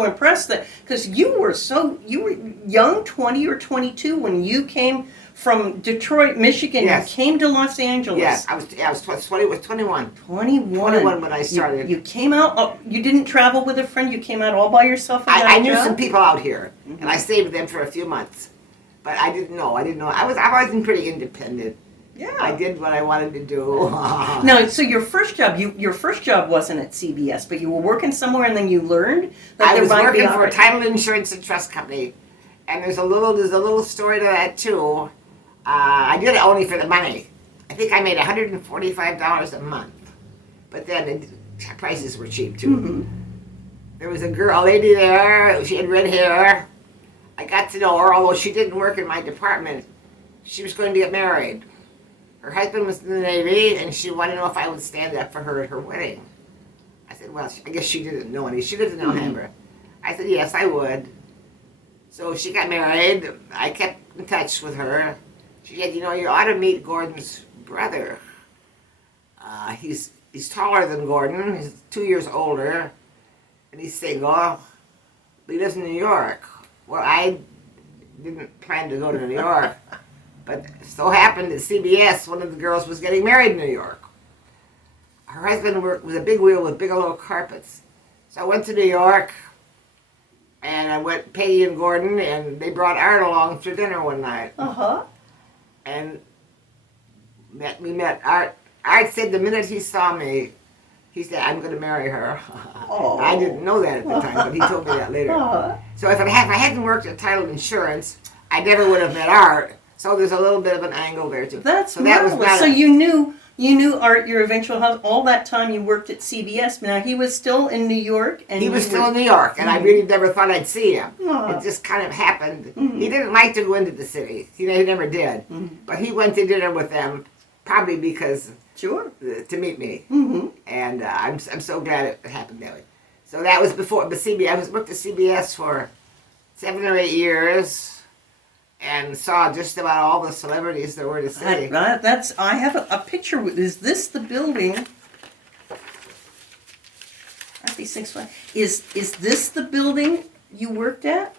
so impressed that, because you were young, 20 or 22, when you came from Detroit, Michigan, Yes. and came to Los Angeles. Yes, I was 21. 21 when I started. You came out, you didn't travel with a friend, you came out all by yourself and got I a knew job? some people out here, and I stayed with them for a few months. But I didn't know. I've always been pretty independent. Yeah. I did what I wanted to do. Now, so your first job wasn't at CBS, but you were working somewhere, and then you learned that I was might be working for a title insurance and trust company, and there's a little story to that too. I did it only for the money. I think I made $145 a month, but then prices were cheap too. Mm-hmm. There was a lady there. She had red hair. I got to know her, although she didn't work in my department. She was going to get married. Her husband was in the Navy, and she wanted to know if I would stand up for her at her wedding. I said, well, I guess she didn't know any. She lived in Alhambra. I said, yes, I would. So she got married. I kept in touch with her. She said, you ought to meet Gordon's brother. He's taller than Gordon. He's 2 years older, and he's single. But he lives in New York. Well, I didn't plan to go to New York. But it so happened at CBS, one of the girls was getting married in New York. Her husband was a big wheel with Bigelow carpets. So I went to New York, and I went, Peggy and Gordon, and they brought Art along for dinner one night. Uh-huh. And we met Art. Art said the minute he saw me, he said, I'm going to marry her. Oh. I didn't know that at the time, but he told me that later. Uh-huh. So if I hadn't worked at Title Insurance, I never would have met Art. So there's a little bit of an angle there too. That's so that was marvelous. So you knew Art, your eventual husband, all that time you worked at CBS. Now he was still in New York, and he was still in New York, and I really never thought I'd see him. Aww. It just kind of happened. Mm-hmm. He didn't like to go into the city. He never did. Mm-hmm. But he went to dinner with them, probably because sure to meet me. Mm-hmm. And I'm so glad it happened that way. So that was before the CBS. I worked at CBS for 7 or 8 years. And saw just about all the celebrities there were to see. I have a picture. Is this the building? Is this the building you worked at?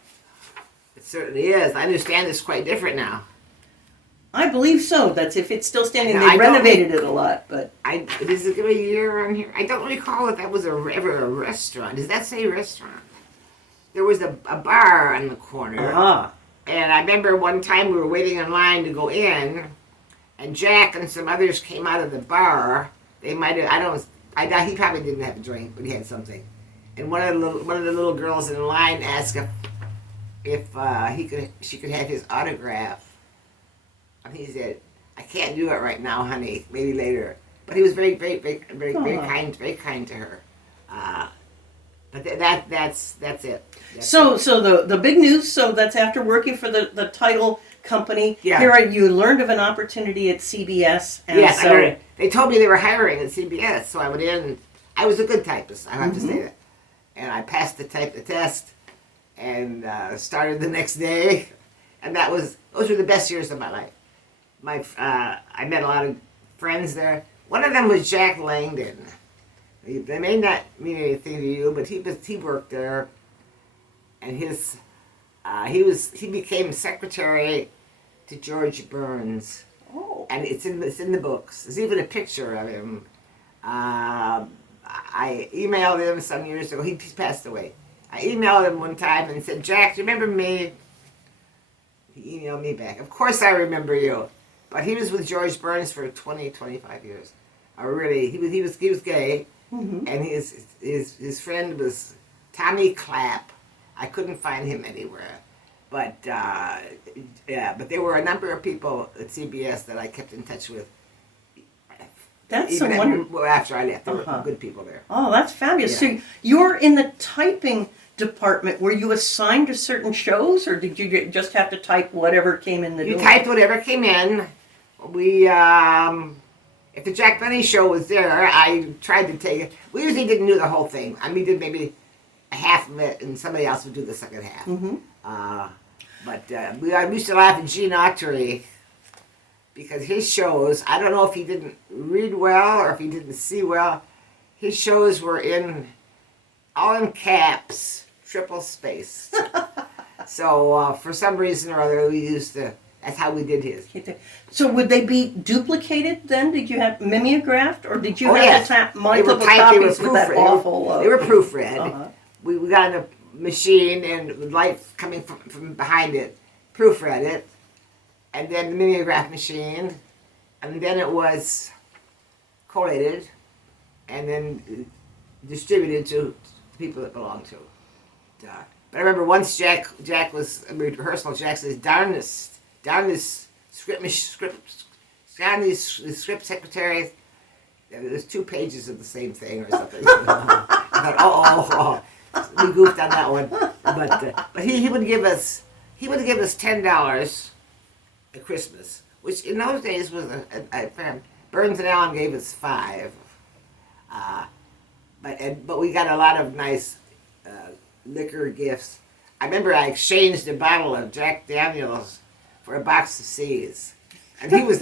It certainly is. I understand it's quite different now. I believe so. That's if it's still standing. Now, They renovated it a lot, but does it give a year on here? I don't recall if that was ever a restaurant. Does that say restaurant? There was a bar on the corner. ah. And I remember one time we were waiting in line to go in, and Jack and some others came out of the bar. They might have, he probably didn't have a drink, but he had something. And one of the little girls in line asked if she could have his autograph. And he said, I can't do it right now, honey, maybe later. But he was very, very, very, very, very kind to her. But that's it. So the big news. So that's after working for the title company. Yeah. Here you learned of an opportunity at CBS. And yes, so they told me they were hiring at CBS, so I went in. I was a good typist, I have to say that. And I passed the test, and started the next day. And those were the best years of my life. I met a lot of friends there. One of them was Jack Langdon. They may not mean anything to you, but he worked there, and he became secretary to George Burns. Oh. And it's in the books. There's even a picture of him. I emailed him some years ago. He passed away. I emailed him one time and said, Jack, do you remember me? He emailed me back. Of course I remember you. But he was with George Burns for 25 years. He was gay. Mm-hmm. And his friend was Tommy Clapp. I couldn't find him anywhere, but but there were a number of people at CBS that I kept in touch with. That's even so wonderful. After I left, there were good people there. Oh, that's fabulous. Yeah. So you're in the typing department. Were you assigned to certain shows, or did you just have to type whatever came in the door? You typed whatever came in. If the Jack Benny show was there, I tried to take it. We usually didn't do the whole thing. We did maybe a half of it, and somebody else would do the second half. Mm-hmm. I used to laugh at Gene Autry because his shows, I don't know if he didn't read well or if he didn't see well, his shows were all in caps, triple spaced. So for some reason or other, we used to. That's how we did his. So would they be duplicated then? Did you have mimeographed, or did you have yes. to type They multiple were typed. They were copies with that proofread. awful? They were proofread. Uh-huh. We got on the machine and with light coming from behind it, proofread it, and then the mimeograph machine, and then it was collated, and then distributed to people that belonged to. But I remember once Jack was in rehearsal. Jack says, "Darn this script secretary." There's 2 pages of the same thing or something. I thought, we goofed on that one. But he would give us $10 at Christmas, which in those days was Burns and Allen gave us 5. But we got a lot of nice liquor gifts. I remember I exchanged a bottle of Jack Daniels for a box of C's, and he was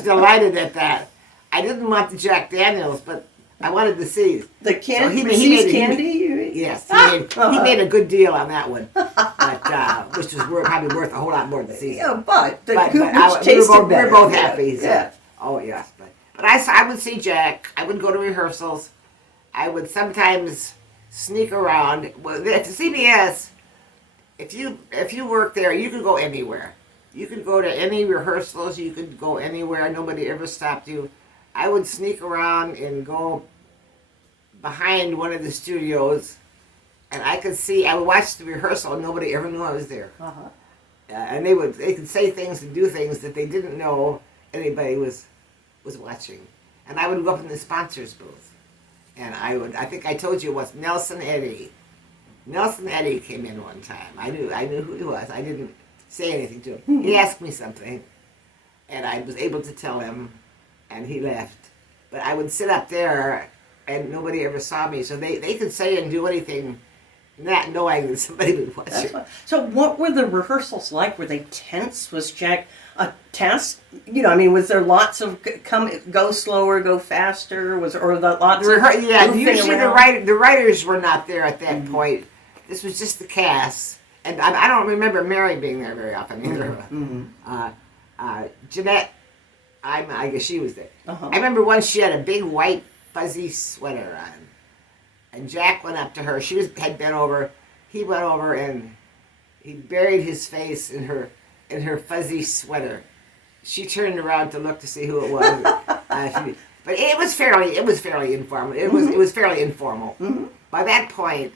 delighted at that. I didn't want the Jack Daniels, but I wanted the C's. The candy, So he made candy. Yes, he made a good deal on that one, but which was probably worth a whole lot more than C's. Yeah, but we were both happy. So. Yeah. Oh yes, but I would see Jack. I would go to rehearsals. I would sometimes sneak around. Well, at the CBS, if you worked there, you could go anywhere. You could go to any rehearsals. You could go anywhere. Nobody ever stopped you. I would sneak around and go behind one of the studios, and I would watch the rehearsal, and nobody ever knew I was there. Uh-huh. And they could say things and do things that they didn't know anybody was watching. And I would go up in the sponsors booth, and I think I told you it was Nelson Eddy. Nelson Eddy came in one time. I knew who he was. I didn't say anything to him. He asked me something, and I was able to tell him, and he left. But I would sit up there, and nobody ever saw me, so they could say and do anything, not knowing that somebody would watch it. So what were the rehearsals like? Were they tense? Was Jack a test? Was there lots of go slower, go faster? Usually the writers were not there at that point. This was just the cast, and I don't remember Mary being there very often either. Mm-hmm. Jeanette, I guess she was there. Uh-huh. I remember once she had a big white fuzzy sweater on, and Jack went up to her. She had bent over. He went over and he buried his face in her fuzzy sweater. She turned around to look to see who it was. But it was fairly informal. It was fairly informal. Mm-hmm. By that point,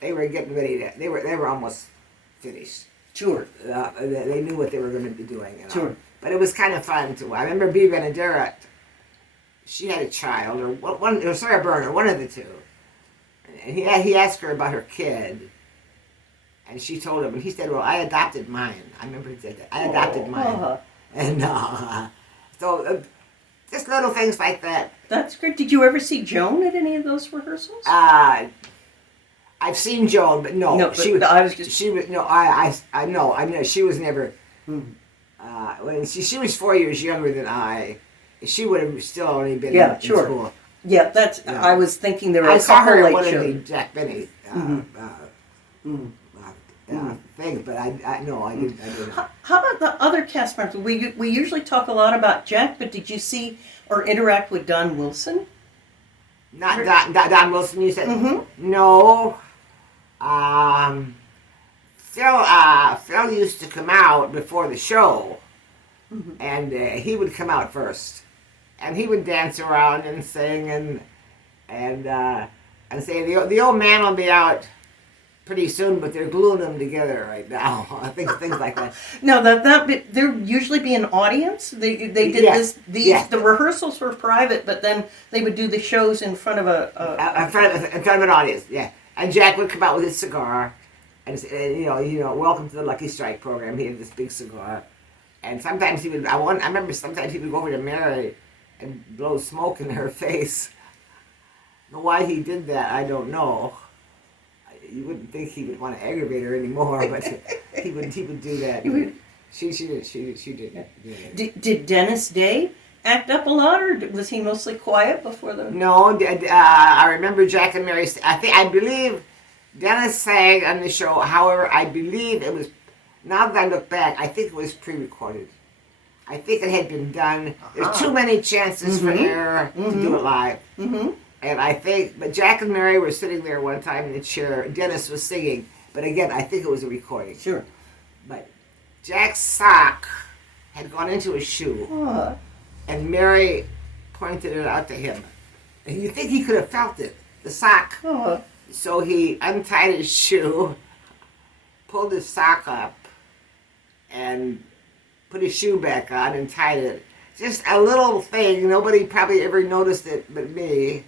they were getting ready they were almost finished. Sure. They knew what they were going to be doing. Sure. But it was kind of fun too. I remember Bea Benaderet. She had a child, or Sarah Berner, one of the two. And he asked her about her kid, and she told him, and he said, "Well, I adopted mine." I remember he said that. I adopted mine, Uh-huh. and so just little things like that. That's great. Did you ever see Joan at any of those rehearsals? I've seen Joan, but no, I was just. She was no. I know she was never. Mm-hmm. When she was 4 years younger than I, she would have still only been in sure. school. Yeah, that's. Yeah. I was thinking there were. I saw her at at one of the Jack Benny things, but I didn't. How about the other cast members? We usually talk a lot about Jack, but did you see or interact with Don Wilson? Not Don Wilson. You said Mm-hmm. no. Phil used to come out before the show, mm-hmm. and he would come out first, and he would dance around and sing and say the old man will be out pretty soon, but they're gluing them together right now. things like that. No, there usually be an audience. They did Yes. The rehearsals were private, but then they would do the shows in front of in front of an audience. Yeah, and Jack would come out with his cigar. And welcome to the Lucky Strike program. He had this big cigar, and sometimes he would. I remember sometimes he would go over to Mary and blow smoke in her face. Why he did that, I don't know. You wouldn't think he would want to aggravate her anymore, but he would do that. She did. Did Dennis Day act up a lot, or was he mostly quiet before the? No, I remember Jack and Mary. I believe Dennis sang on the show. However, I believe it was, now that I look back, I think it was pre-recorded. I think it had been done. There's too many chances for error to do it live. And I think, but Jack and Mary were sitting there one time in the chair. Dennis was singing. But again, I think it was a recording. Sure. But Jack's sock had gone into his shoe. And Mary pointed it out to him. And you think he could have felt it, the sock. So he untied his shoe, pulled his sock up, and put his shoe back on and tied it. Just a little thing. Nobody probably ever noticed it but me.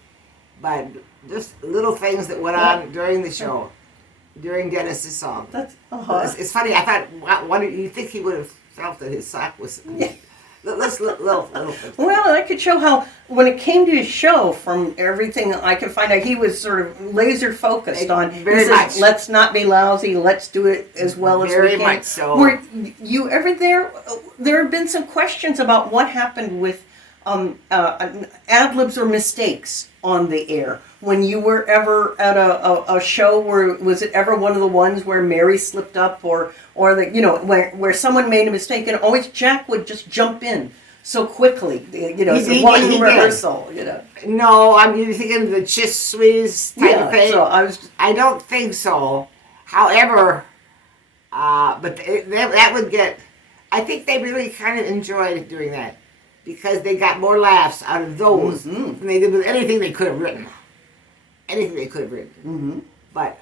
But just little things that went on during the show, during Dennis's song. That's It's funny. I thought, what do you think he would have felt that his sock was? Little things. Well, that could show how, when it came to his show, from everything I could find out, he was sort of laser focused on. Very much. Let's not be lousy. Let's do it as well as we can. Very much so. Were you ever there? There have been some questions about what happened with ad-libs or mistakes on the air. When you were ever at a show, was it ever one of the ones where Mary slipped up, or where someone made a mistake, and always Jack would just jump in so quickly, He one did. rehearsal, No, I'm thinking of the Chiss Squeeze type of thing. So I don't think so. However, but that would get. I think they really kind of enjoyed doing that because they got more laughs out of those than they did with anything they could have written. Anything they could have written. But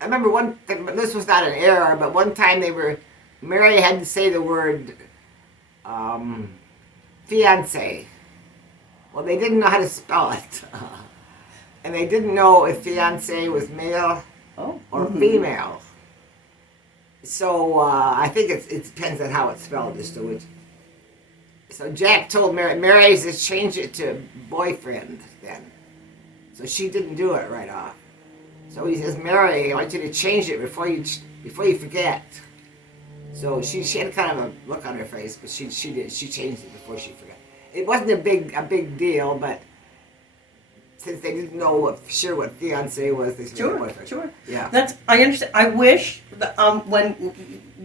I remember one thing, but this was not an error, but one time Mary had to say the word fiancé. Well, they didn't know how to spell it. And they didn't know if fiancé was male or female. So I think it depends on how it's spelled as to which. So Jack told Mary to change it to boyfriend then. So she didn't do it right off. So he says, Mary, I want you to change it before you forget. So she had kind of a look on her face, but she did. She changed it before she forgot. It wasn't a big deal, but since they didn't know for sure what fiancé was, they said boyfriend. Sure. Yeah. I understand. I wish that, when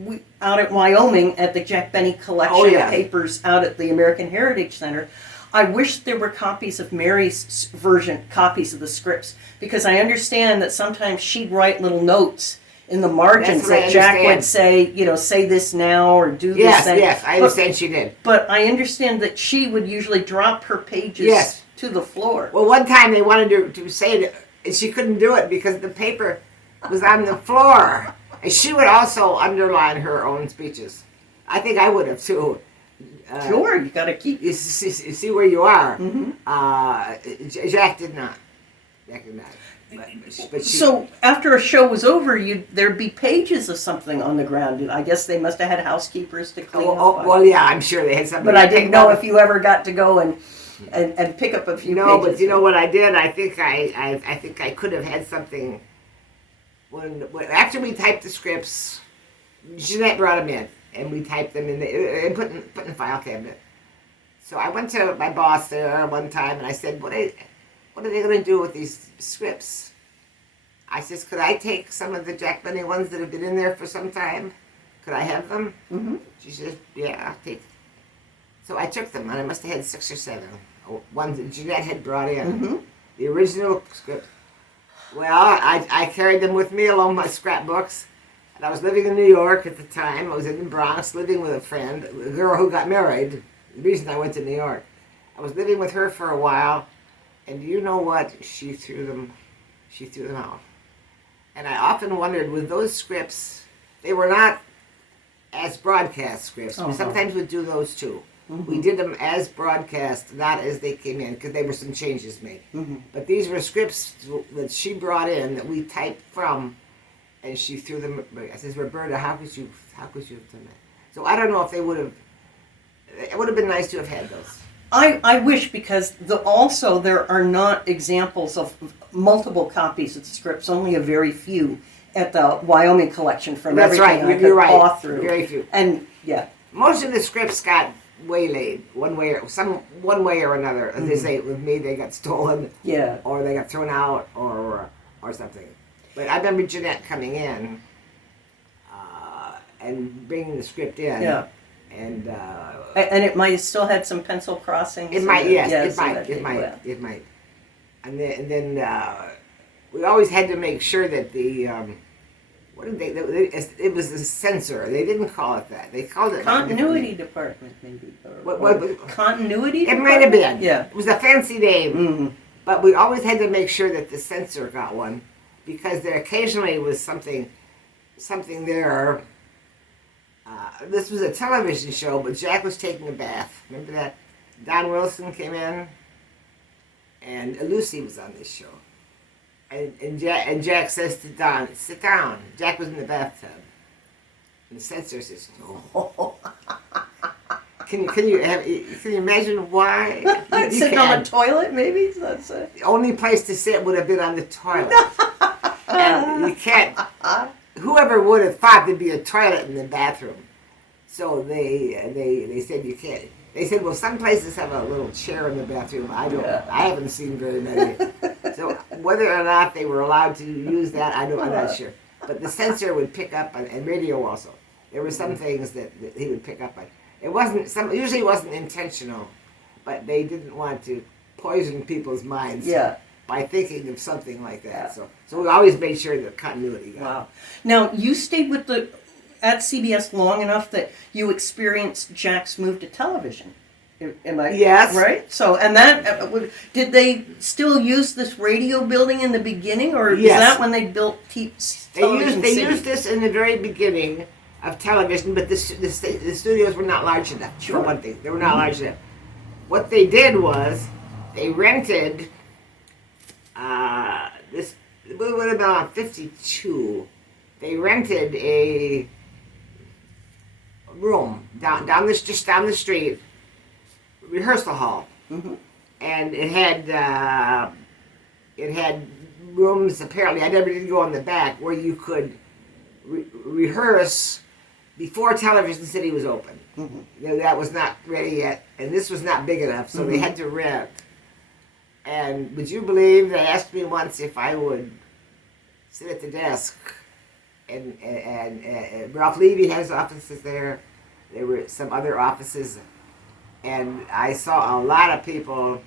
we out at Wyoming at the Jack Benny collection of papers out at the American Heritage Center, I wish there were copies of Mary's version, copies of the scripts, because I understand that sometimes she'd write little notes in the margins that Jack would say, say this now or do this. Yes, I understand she did. But I understand that she would usually drop her pages to the floor. Well, one time they wanted to say it, and she couldn't do it because the paper was on the floor. And she would also underline her own speeches. I think I would have too. Sure, you got to keep. You see where you are. Jack did not. Jack did not. But So after a show was over, there'd be pages of something on the ground. I guess they must have had housekeepers to clean up. Well, yeah, I'm sure they had something. But I didn't know if you ever got to go and pick up a few. No, pages. but you know what I did? I think I could have had something. When after we typed the scripts, Jeanette brought them in, and we typed them in and put in the file cabinet. So I went to my boss there one time, and I said, "What are they going to do with these scripts?" I says, "Could I take some of the Jack Benny ones that have been in there for some time? Could I have them?" She says, "Yeah, I'll take." So I took them, and I must have had 6 or 7 ones that Jeanette had brought in, the original script. Well, I carried them with me along my scrapbooks, and I was living in New York at the time. I was in the Bronx living with a friend, a girl who got married. The reason I went to New York, I was living with her for a while, and you know what? She threw them out. And I often wondered, with those scripts, they were not as broadcast scripts. We sometimes would do those too. We did them as broadcast, not as they came in, because there were some changes made. But these were scripts that she brought in that we typed from, and she threw them. I says, "Roberta, how could you have done that?" So I don't know if they would have. It would have been nice to have had those. I wish, because also there are not examples of multiple copies of the scripts, only a very few at the Wyoming collection from That's everything right. I could paw through. Very few. And most of the scripts got waylaid one way or another. As they say, with me, they got stolen. Yeah. Or they got thrown out or something. But I remember Jeanette coming in and bringing the script in. Yeah. And it might have still had some pencil crossings. it might, yes, it Yeah. might. And then we always had to make sure that the what did they? It was a censor. They didn't call it that. They called it Continuity department, maybe. What Continuity it department? might have been. Yeah. It was a fancy name. Mm-hmm. But we always had to make sure that the censor got one, because there occasionally was something there. This was a television show, but Jack was taking a bath. Remember that? Don Wilson came in, and Lucy was on this show. And Jack says to Don, "Sit down." Jack was in the bathtub. And the censor says, "No." Can you imagine why? You Sitting on the toilet, maybe? That's The only place to sit would have been on the toilet. And you can't. Whoever would have thought there'd be a toilet in the bathroom? So they said you can't. They said, well, some places have a little chair in the bathroom. I don't. Yeah. I haven't seen very many. So whether or not they were allowed to use that, I'm not sure. But the censor would pick up on, and radio also. There were some things that he would pick up on. It wasn't usually wasn't intentional, but they didn't want to poison people's minds by thinking of something like that. Yeah. So we always made sure that continuity got. Wow. Now, you stayed at CBS long enough that you experienced Jack's move to television. Am I? Yes. Right? So, and that, did they still use this radio building in the beginning, or is that when they built television? They used this in the very beginning of television, but the studios were not large enough, for one thing. They were not large enough. What they did was, they rented, this, it would have been on 52, they rented a room down the street, rehearsal hall. Mm-hmm. And it had rooms, apparently, I never did go on the back, where you could rehearse before Television City was open. Mm-hmm. That was not ready yet, and this was not big enough, so they had to rent. And would you believe they asked me once if I would sit at the desk, and Ralph Levy has offices there. There were some other offices, and I saw a lot of people.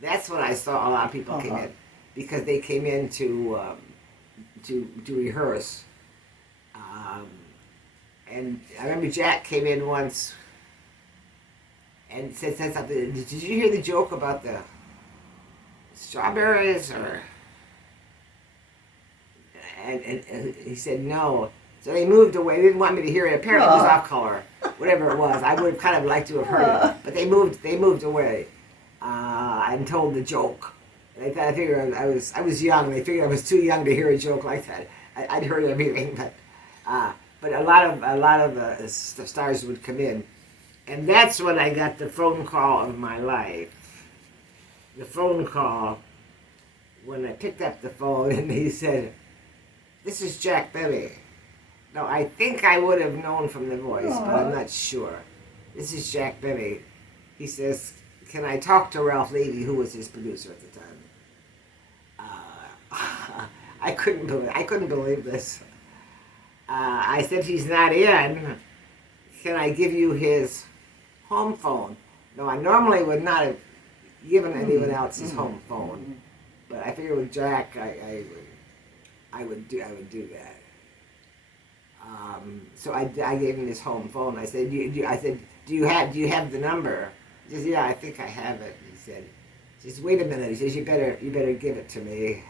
That's when I saw a lot of people came in, because they came in to rehearse. And I remember Jack came in once and said something. Did you hear the joke about the strawberries? And he said no. So they moved away. They didn't want me to hear it. Apparently it was off color, whatever it was. I would have kind of liked to have heard it, but they moved away and told the joke. And I figured I was young. They figured I was too young to hear a joke like that. I'd heard everything, but a lot of stars would come in, and that's when I got the phone call of my life. The phone call, when I picked up the phone, and he said, "This is Jack Benny." Now, I think I would have known from the voice, but I'm not sure. "This is Jack Benny." He says, "Can I talk to Ralph Levy," who was his producer at the time? I couldn't believe this. I said, "He's not in. Can I give you his home phone?" No, I normally would not have given anyone else his home phone, but I figured with Jack, I would do that. So I gave him his home phone. I said, "Do you have the number?" He says, "Yeah, I think I have it." He said, "Wait a minute." He says, "You better give it to me."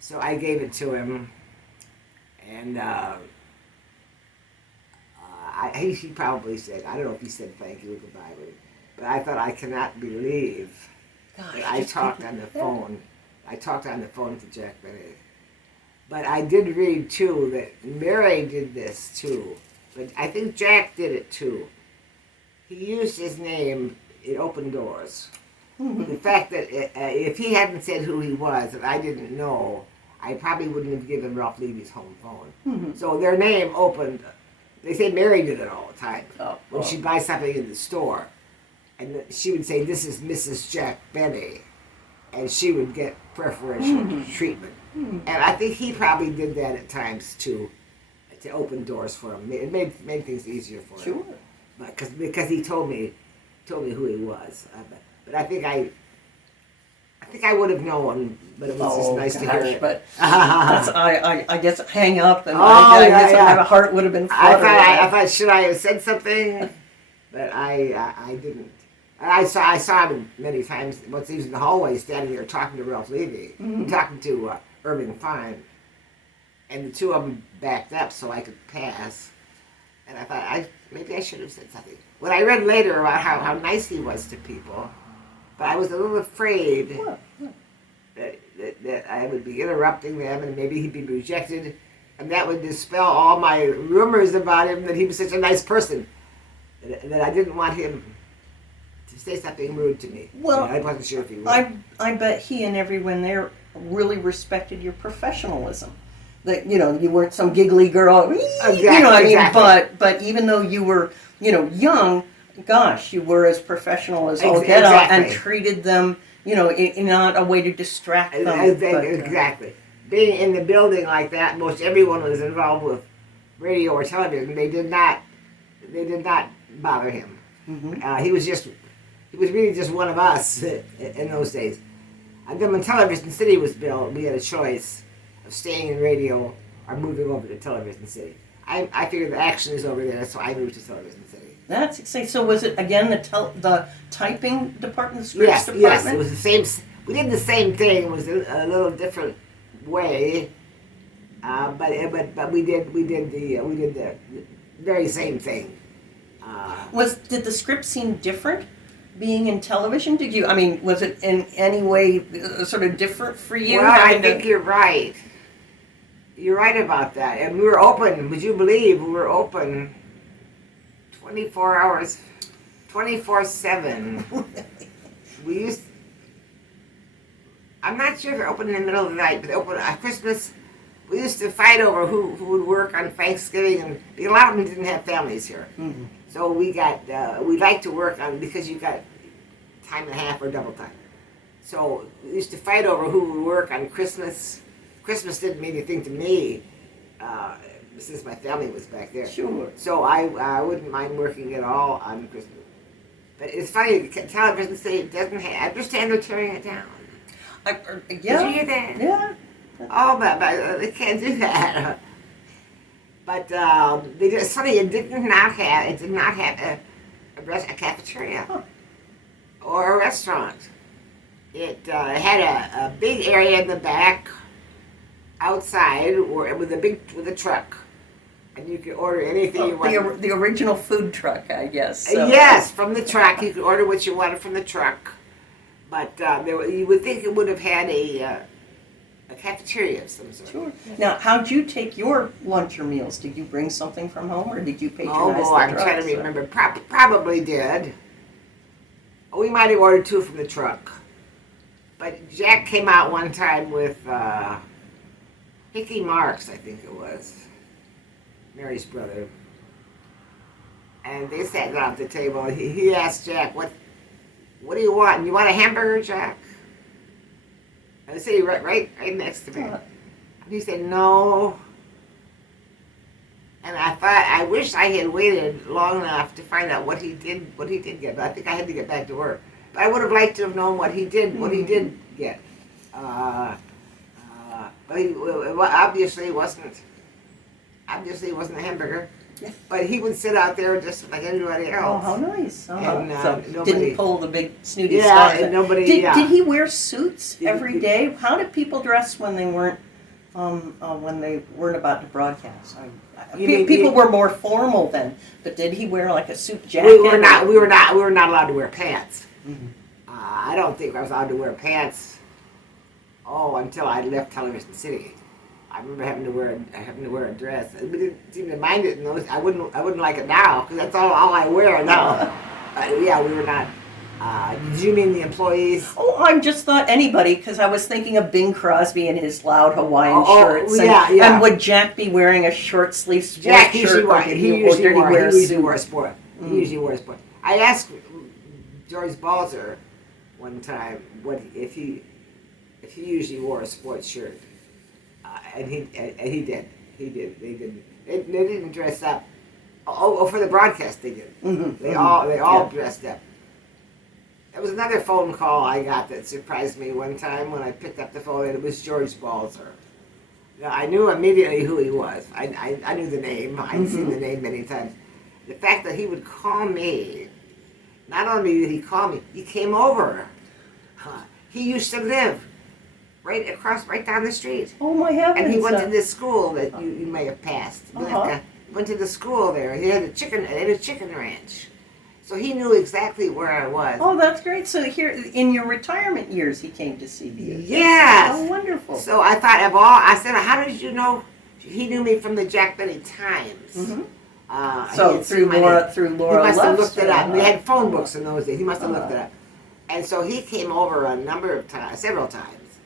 So I gave it to him, and he probably said, I don't know if he said thank you or goodbye, but I thought, I cannot believe that I talked on the phone. I talked on the phone to Jack Benny. But I did read, too, that Mary did this, too. But I think Jack did it, too. He used his name, it opened doors. The fact that if he hadn't said who he was, and I didn't know, I probably wouldn't have given Ralph Levy's home phone. So their name opened. They say Mary did it all the time. When she'd buy something in the store, and she would say, "This is Mrs. Jack Benny," and she would get preferential treatment. And I think he probably did that at times too, to open doors for him. It made things easier for him. Sure. Because he told me who he was. But I think I would have known, but it was just nice to hear it. But I guess hang up, and I guess my heart would have been fluttering. I thought, should I have said something? But I didn't. And I saw him many times. Once he was in the hallway, standing there talking to Ralph Levy, talking to Irving Fine, and the two of them backed up so I could pass. And I thought maybe I should have said something. When I read later about how nice he was to people, but I was a little afraid that I would be interrupting them and maybe he'd be rejected, and that would dispel all my rumors about him that he was such a nice person. That I didn't want him to say something rude to me. Well, I wasn't sure if he would. I bet he and everyone there really respected your professionalism. That you weren't some giggly girl. Exactly, exactly. But even though you were young, gosh, you were as professional as all get out and treated them in not a way to distract them. Exactly. Being in the building like that, most everyone was involved with radio or television. They did not bother him. Mm-hmm. He was really just one of us in those days. And then when Television City was built, we had a choice of staying in radio or moving over to Television City. I figured the action is over there, so I moved to Television City. That's exciting. So was it again the typing department, the scripts department? Yes, it was the same. We did the same thing. It was a little different way, but we did the very same thing. Did the script seem different being in television? Was it in any way sort of different for you? Well, I think you're right. You're right about that. And we were open, would you believe, we were open 24 hours, 24/7. I'm not sure if they're open in the middle of the night, but they open at Christmas. We used to fight over who would work on Thanksgiving, and a lot of them didn't have families here. Mm-hmm. So we liked to work on, because you got time and a half or double time. So we used to fight over who would work on Christmas. Christmas didn't mean anything to me, since my family was back there. Sure. So I wouldn't mind working at all on Christmas. But it's funny, Television City doesn't have, I understand they're tearing it down. Did you hear that? Yeah. Oh, but they can't do that. But it's funny, it did not have a cafeteria or a restaurant. It had a big area in the back, outside, with a truck, and you could order anything you wanted. The original food truck, I guess. So. Yes, from the truck, you could order what you wanted from the truck. But you would think it would have had a cafeteria of some sort. Sure. Now, how'd you take your lunch or meals? Did you bring something from home, or did you patronize the truck? I'm trying to remember. Probably did. We might have ordered two from the truck. But Jack came out one time with Hickey Marks, I think it was, Mary's brother. And they sat down at the table. He asked Jack, what do you want? You want a hamburger, Jack? I was sitting right next to me. And he said, no. And I thought, I wish I had waited long enough to find out what he did get. But I think I had to get back to work. But I would have liked to have known what he did get. But he obviously wasn't a hamburger. But he would sit out there just like anybody else. Oh, how nice! And, so didn't pull the big snooty stuff. And nobody. Did he wear suits every day? How did people dress when they weren't about to broadcast? People were more formal then, but did he wear like a suit jacket? We were not allowed to wear pants. Mm-hmm. I don't think I was allowed to wear pants. Until I left Television City. I remember having to wear a dress. We didn't seem to mind it in those. I wouldn't like it now because that's all I wear now. Yeah, we were not. Did you mean the employees? Oh, I just thought anybody, because I was thinking of Bing Crosby and his loud Hawaiian shirts. Yeah. And would Jack be wearing a short sleeve sport Jack shirt? He usually wore a sport. He usually wore a sport. I asked George Balzer one time if he usually wore a sports shirt. And he did. They didn't dress up. Oh, for the broadcast they did. Mm-hmm. They all dressed up. There was another phone call I got that surprised me one time when I picked up the phone, and it was George Balzer. Now, I knew immediately who he was. I knew the name. I'd seen the name many times. The fact that he would call me, not only did he call me, he came over. He used to live right down the street. Oh my heavens! And he went to this school that you may have passed. Went to the school there. He had a chicken ranch. So he knew exactly where I was. Oh, that's great. So here, in your retirement years, he came to see you. Yes. Oh, wonderful. So I thought I said, how did you know? He knew me from the Jack Benny Times. Mm-hmm. So through Laura he must have looked Luft, it up. They had phone books in those days. He must have looked it up. And so he came over a number of times, several times.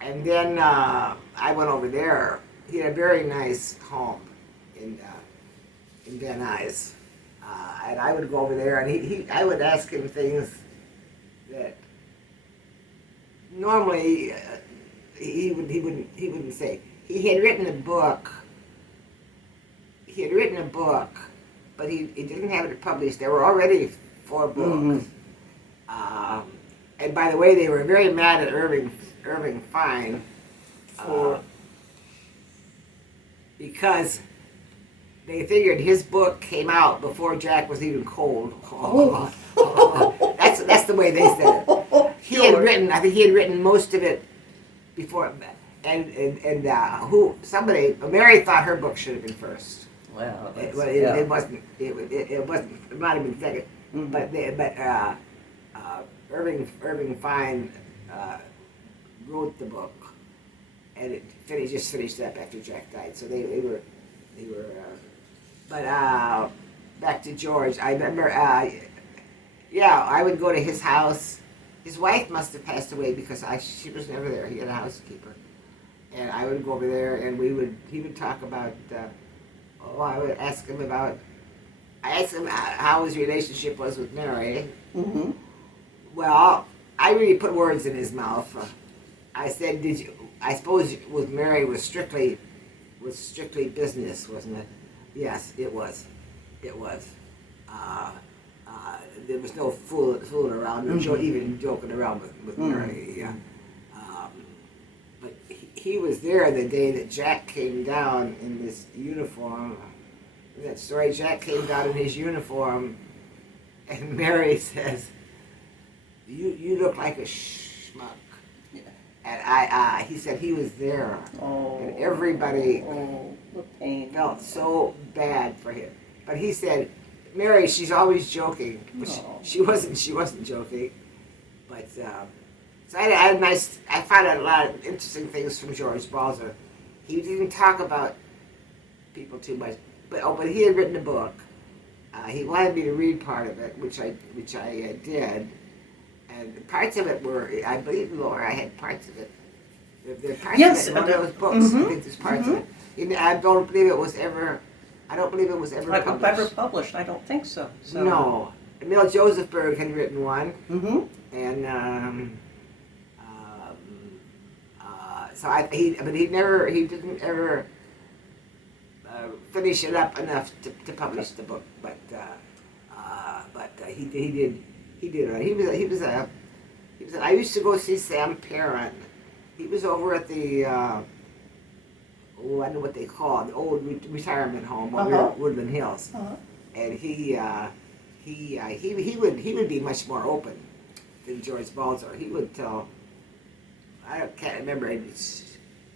And then I went over there. He had a very nice home in Van Nuys. And I would go over there, and I would ask him things that normally he wouldn't say. He had written a book. But he didn't have it published. There were already 4 books. And by the way, they were very mad at Irving Fine because they figured his book came out before Jack was even cold. That's the way they said it. He had written. I think he had written most of it before, and Mary thought her book should have been first. Wow. It wasn't. It wasn't. It might have been second. But Irving Fine wrote the book, and it just finished up after Jack died. So they were. But back to George. I remember. I would go to his house. His wife must have passed away because she was never there. He had a housekeeper, and I would go over there, and he would talk about. I would ask him about. I asked him how his relationship was with Mary. Mm-hmm. Well, I really put words in his mouth. I said, I suppose with Mary was strictly business, wasn't it? Yes, it was. It was. There was no fooling around, even joking around with Mary. Yeah. But he was there the day that Jack came down in this uniform. In that story, Jack came down in his uniform, and Mary says, "You look like a schmuck." Yeah. And he said he was there, and everybody felt so bad for him. But he said, "Mary, she's always joking." But she wasn't joking. But so I found out a lot of interesting things from George Balzer. He didn't talk about people too much, but he had written a book. He wanted me to read part of it, which I did. And parts of it were, I believe, Laura, I had parts of it. There are parts of it in one of those books. I think there's parts of it. I don't believe it was ever published. Ever published? I don't think so. No. Emil Josephberg had written one. And he didn't ever finish it up enough to publish the book. But he did. He did right. He was. I used to go see Sam Perrin. He was over at the. I don't know what they call it, the old retirement home over at Woodland Hills, and he would be much more open than George Balzer. He would tell. Can't remember any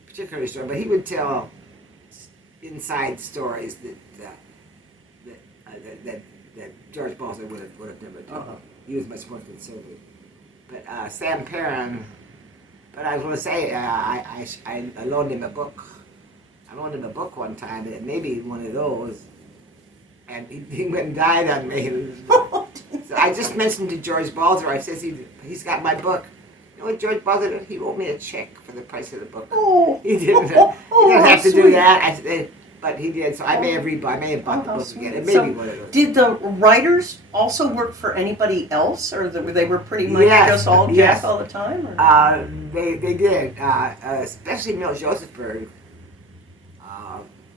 particular story, but he would tell inside stories that George Balzer would have never told. He was much more conservative. But Sam Perrin, but I was going to say, I loaned him a book. I loaned him a book one time, and maybe one of those, and he went and died on me. So I just mentioned to George Balzer, I says, he's got my book. You know what George Balzer did? He wrote me a check for the price of the book. He didn't have to do that. But he did, so I may have bought the how book again. sweet. It may So, be one of those. did the writers also work for anybody else, or they were pretty much Yes, just all yes. Jack all the time? Or? They did, especially Milt Josephberg.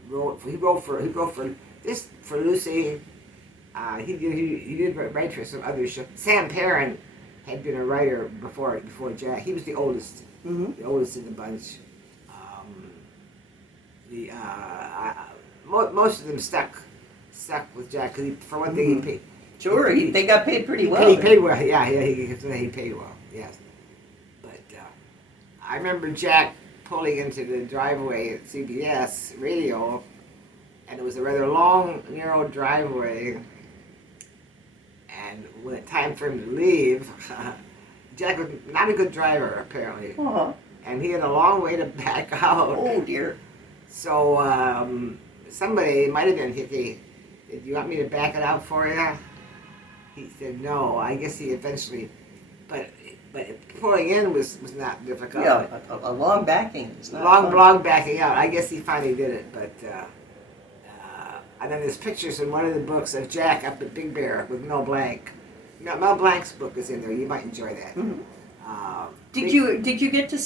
He wrote for Lucy. He did write for some other shows. Sam Perrin had been a writer before Jack. He was the oldest, the oldest in the bunch. Most of them stuck with Jack. 'Cause for one thing, he paid. Sure, they got paid pretty well. He paid well. Yeah, he paid well. Yes, but I remember Jack pulling into the driveway at CBS radio, and it was a rather long, narrow driveway. And when it time for him to leave, Jack was not a good driver apparently, and he had a long way to back out. Oh dear. So somebody, it might have been Hickey, said, "Do you want me to back it out for you?" He said no. I guess he eventually, but pulling in was not difficult. Yeah, a long backing is not fun. Long backing out. I guess he finally did it, but and then there's pictures in one of the books of Jack up at Big Bear with Mel Blanc. Mel Blanc's book is in there. You might enjoy that. Did you get to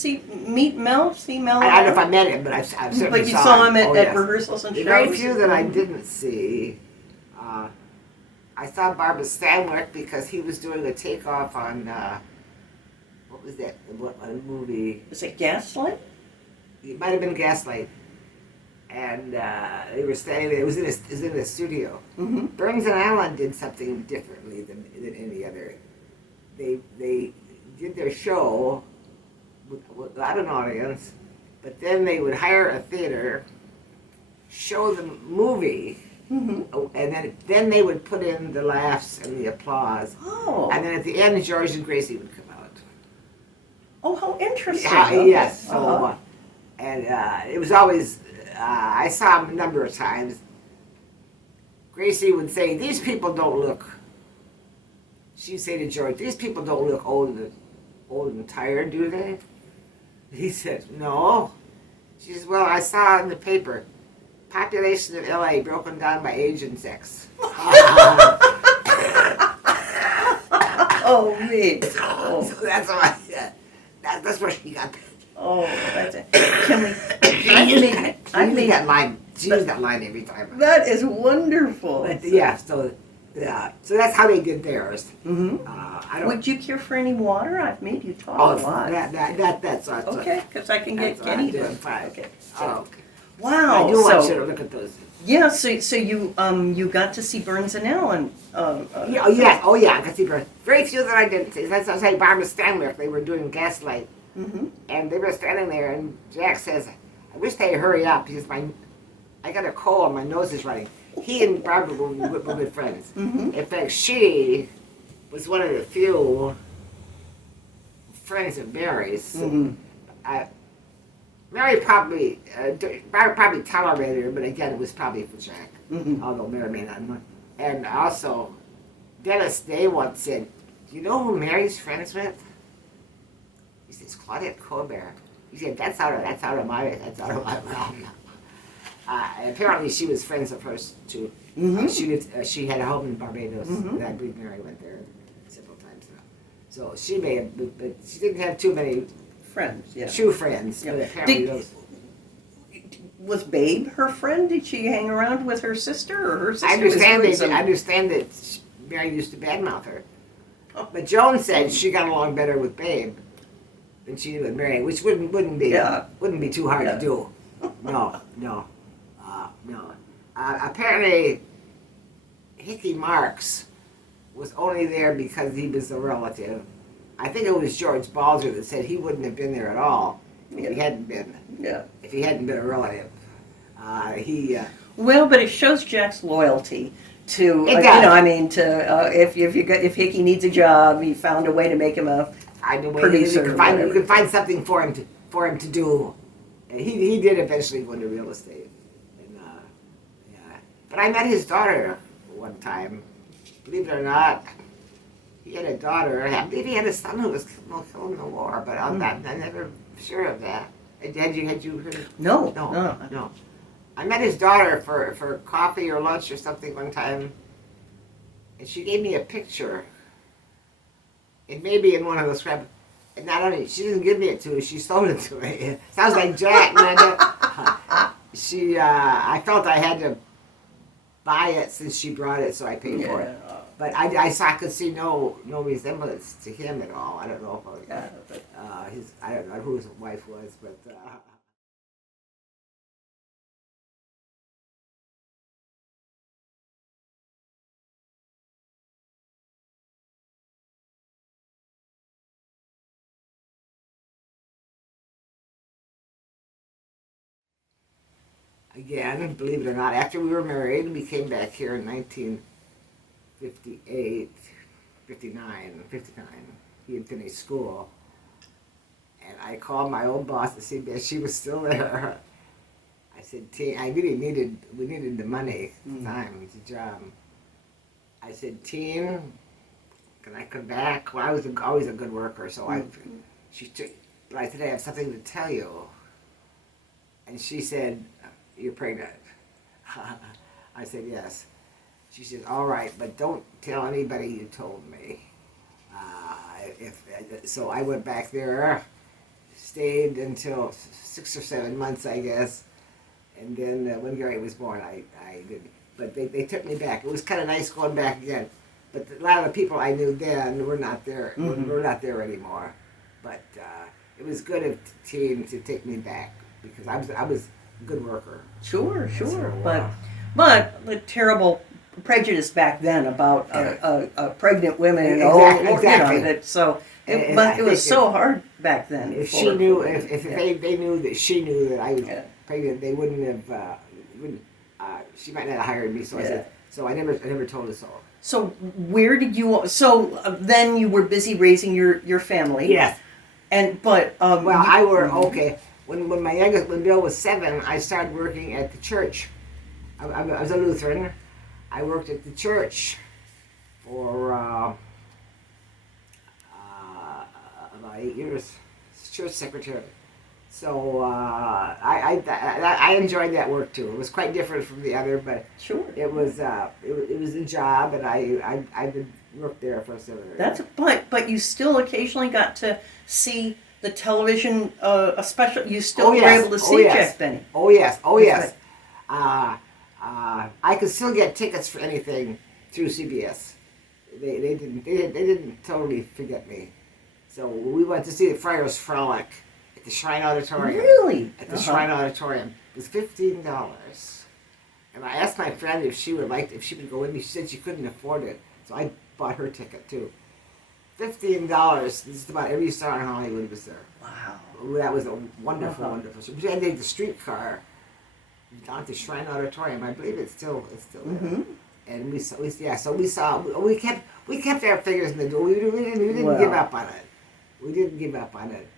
meet Mel? See Mel? I don't know if I met him, but I've certainly But you saw him at yes. rehearsals and shows. Very few that I didn't see. I saw Barbara Stanwyck because he was doing a takeoff on what was that? What movie? Was it Gaslight? It might have been Gaslight. And they were standing there. It was in a studio. Burns and Allen did something differently than any other. They did their show without an audience, but then they would hire a theater, show the movie, and then they would put in the laughs and the applause. Oh. And then at the end, George and Gracie would come out. Oh, how interesting. Yes. So, and it was always. I saw him a number of times. Gracie would say, "These people don't look." She'd say to George, "These people don't look old and tired, do they?" He said, "No." She says, "Well, I saw in the paper, population of LA broken down by age and sex." Oh, me. Oh. So that's why. That's where she got that. Oh, that's it. Can we? I made that line. She used that line every time. That is wonderful. But, yeah. So that's how they did theirs. Would you care for any water? I've made you talk a lot. That's okay, because I can get Kenny to. Fine. Okay. Oh, wow. I do want you to look at those. Yeah. So you got to see Burns and Allen. I got to see Burns. Very few that I didn't see. That's I say Barbara Stanwyck. They were doing Gaslight. And they were standing there, and Jack says, "I wish they'd hurry up because I got a cold, my nose is running." He and Barbara were good friends. In fact, she was one of the few friends of Mary's. Mary probably tolerated her, but again, it was probably for Jack, although Mary may not know. And also, Dennis Day once said, "Do you know who Mary's friends with?" He says, "Claudette Colbert." He said, that's out of my realm. Apparently, she was friends of hers too. She had a home in Barbados, and I believe Mary went there several times now. So she may have, but she didn't have too many friends. Yeah. True friends. Yeah. But apparently was Babe her friend? Did she hang around with her sister, or her sister? I understand that Mary used to badmouth her. But Joan said she got along better with Babe than she did with Mary, which wouldn't be too hard to do. No. Apparently, Hickey Marks was only there because he was a relative. I think it was George Balzer that said he wouldn't have been there at all if he hadn't been. Yeah. If he hadn't been a relative, Well, but it shows Jack's loyalty to if Hickey needs a job, he found a way to make him a producer. You can find something for him to do. He did eventually go into real estate. But I met his daughter one time. Believe it or not, he had a daughter. I believe he had a son who was killed in the war, but I'm never sure of that. Had you heard? No. I met his daughter for coffee or lunch or something one time, and she gave me a picture. It may be in one of those scrap. And not only she didn't give me it to me, she sold it to me. Sounds like Jack, man. I felt I had to buy it since she brought it, so I paid for it. But I could see no resemblance to him at all. I don't know if I don't know who his wife was, but. Again, believe it or not, after we were married, we came back here in 1958, 59. He had finished school. And I called my old boss to see if she was still there. I said, Teen, we needed the money at the time, the job. I said, Teen, can I come back? Well, I was always a good worker, so I said, I have something to tell you. And she said, you're pregnant. I said, yes. She said, all right, but don't tell anybody you told me. So I went back there, stayed until 6 or 7 months, I guess. And then when Gary was born, I didn't. But they took me back. It was kind of nice going back again. But a lot of the people I knew then were not there. Were not there anymore. But it was good of Teen to take me back because I was a good worker. Sure. But the terrible prejudice back then about pregnant women and exactly. It was so hard back then. If she knew, if they knew that she knew that I was pregnant, they wouldn't have. She might not have hired me. So I said. So I never told her so. So where did you? So then you were busy raising your family. Yes. Well, I were okay. When Bill was 7, I started working at the church. I was a Lutheran. I worked at the church for about 8 years, church secretary. So I enjoyed that work too. It was quite different from the other, but sure, it was a job, and I did work there for 7 years. But you still occasionally got to see the television, you still were able to see Jack Benny. Oh yes. I could still get tickets for anything through CBS. They didn't totally forget me. So we went to see the Friars Frolic at the Shrine Auditorium. Really? At the Shrine Auditorium. It was $15. And I asked my friend if she would go with me. She said she couldn't afford it. So I bought her ticket too. $15. Just about every star in Hollywood was there. Wow. That was a wonderful show. We had the streetcar down at the Shrine Auditorium. I believe it's still there. And we kept our fingers in the door. We didn't give up on it. We didn't give up on it.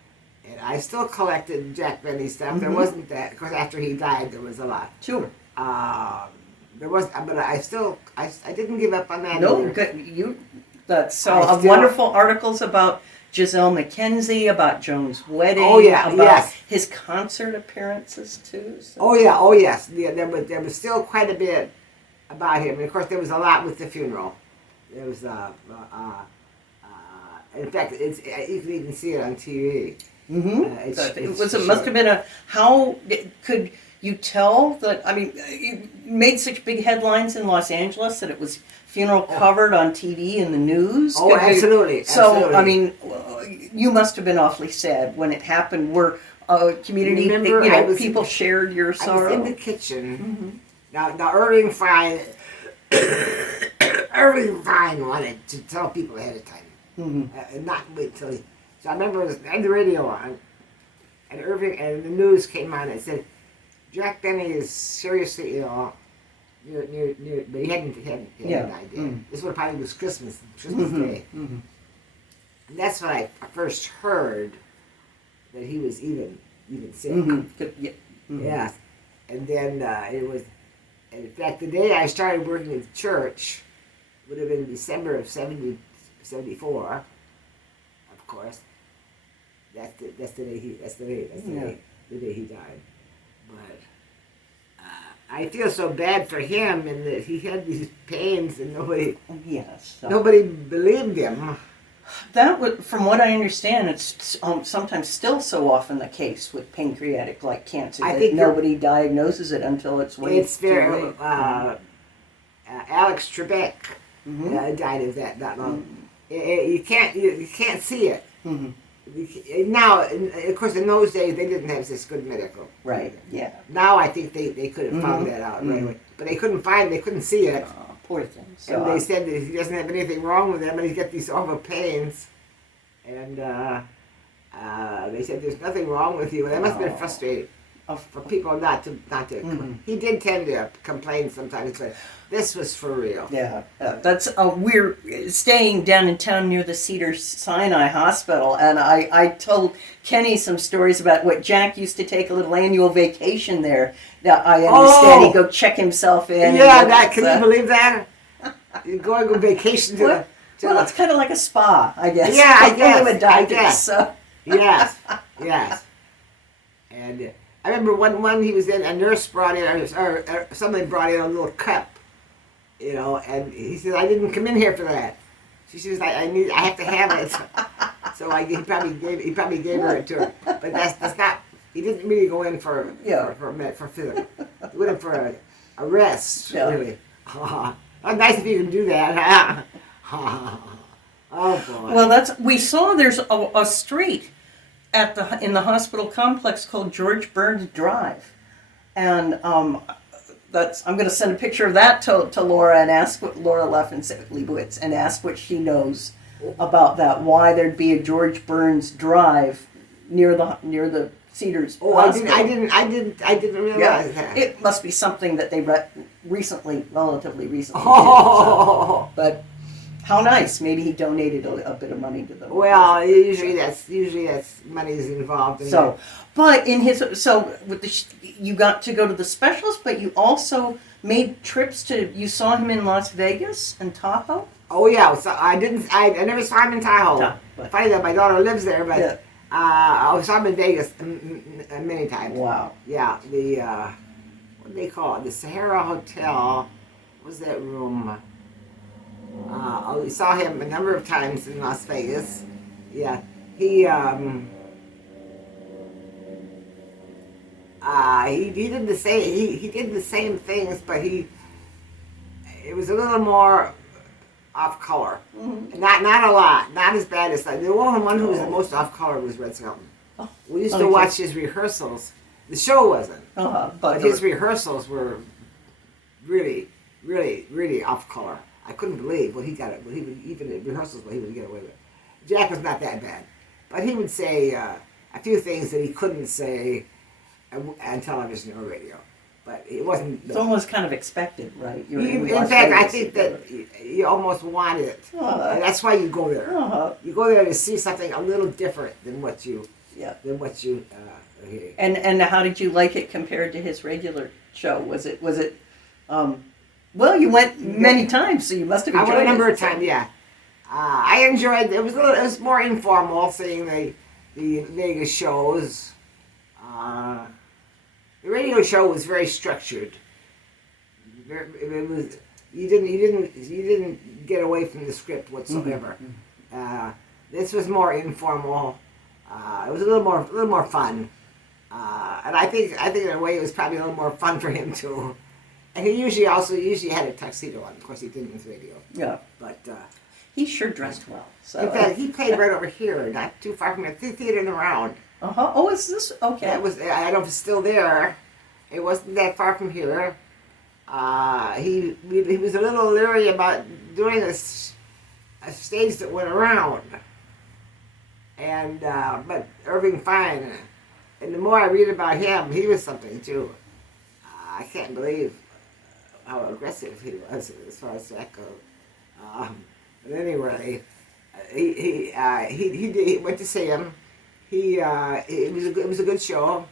And I still collected Jack Benny stuff. There wasn't that, because after he died, there was a lot. Sure. There was, but I didn't give up on that. No, either. Good. Wonderful articles about Giselle McKenzie, about Joan's wedding. Oh yeah, about his concert appearances too. So. Oh yes. There was still quite a bit about him, and of course there was a lot with the funeral. There was in fact, you can even see it on TV. It must have been could you tell that? I mean, it made such big headlines in Los Angeles that it was funeral covered on TV in the news. Oh, absolutely. So, I mean, you must have been awfully sad when it happened. Were community, people shared your sorrow. I was in the kitchen. Now Irving Fine wanted to tell people ahead of time, and not wait till he. So I remember I had the radio on, and the news came on and said, Jack Benny is seriously ill. But he hadn't died yet. This would probably was Christmas Day. And that's when I first heard that he was even sick. Yes. And then it was, in fact, the day I started working at the church would have been December of 74, of course. That's the day he died. But I feel so bad for him, and that he had these pains, and Yes. nobody believed him. That would, from what I understand, it's sometimes still so often the case with pancreatic-like cancer I that think nobody diagnoses it until it's way It's too very. late. Alex Trebek died of that not long. You can't see it. Now, of course, in those days they didn't have this good medical. Right. Yeah. Now I think they could have found that out right away, but they couldn't see it. Poor thing. So, And they said that he doesn't have anything wrong with him, and he's got these awful pains. And they said there's nothing wrong with you. And that must have been frustrating for people not to. He did tend to complain sometimes, but this was for real. Yeah, that's we're staying down in town near the Cedars-Sinai Hospital, and I told Kenny some stories about what Jack used to take a little annual vacation there. That I understand he'd go check himself in. Yeah, can you believe that? You go on vacation to well, it's kind of like a spa, I guess. Yeah, I guess. With doctors, so. Yes. And I remember one he was in, a nurse brought in, or somebody brought in a little cup, and he said, "I didn't come in here for that." She says, "I have to have it." So he probably gave her it to her, but that's not. He didn't really go in for physical. He went in for a rest, really. Oh, nice if you can do that. Oh boy. Well, we saw there's a street in the hospital complex called George Burns Drive, and I'm going to send a picture of that to Laura and ask what Laura Leibowitz and ask what she knows about that. Why there'd be a George Burns Drive near the Cedars. Oh, Hospital. I didn't realize that. It must be something that they relatively recently. Oh. Did, but how nice! Maybe he donated a bit of money to them. Well, usually that's money's involved. In So, but you got to go to the specialist, but you also made trips you saw him in Las Vegas and Tahoe. Oh yeah, so I never saw him in Tahoe. Funny that my daughter lives there, but. Yeah. I saw him in Vegas many times. Wow. Yeah, the what do they call it? The Sahara Hotel. What was that room? We saw him a number of times in Las Vegas. Yeah, he did the same. He did the same things, but it was a little more off color. Not a lot, not as bad as that. The one who was the most off color was Red Skelton. We used to watch his rehearsals. The show wasn't, but his rehearsals were really, really, really off color. I couldn't believe what he got. Even in rehearsals, what he would get away with. Jack was not that bad, but he would say a few things that he couldn't say on television or radio. But it wasn't. It's almost kind of expected, right? In fact, I think that you almost want it. And that's why you go there. You go there to see something a little different than what you hear. And how did you like it compared to his regular show? Was it? Well, you went many times, so you must have enjoyed it. I went a number of times. Yeah, I enjoyed. It was more informal seeing the Vegas shows. The radio show was very structured. It was you didn't get away from the script whatsoever. This was more informal. It was a little more fun, and I think in a way it was probably a little more fun for him too. And he usually had a tuxedo on. Of course, he didn't with radio. Yeah, but he sure dressed well. So. In fact, he played right over here, not too far from the theater in the Round. Oh, is this okay? That was. I don't know if it's still there. It wasn't that far from here. He was a little leery about doing a stage that went around. And but Irving Fine, and the more I read about him, he was something too. I can't believe how aggressive he was as far as that goes. But anyway, he went to see him. It was a good show.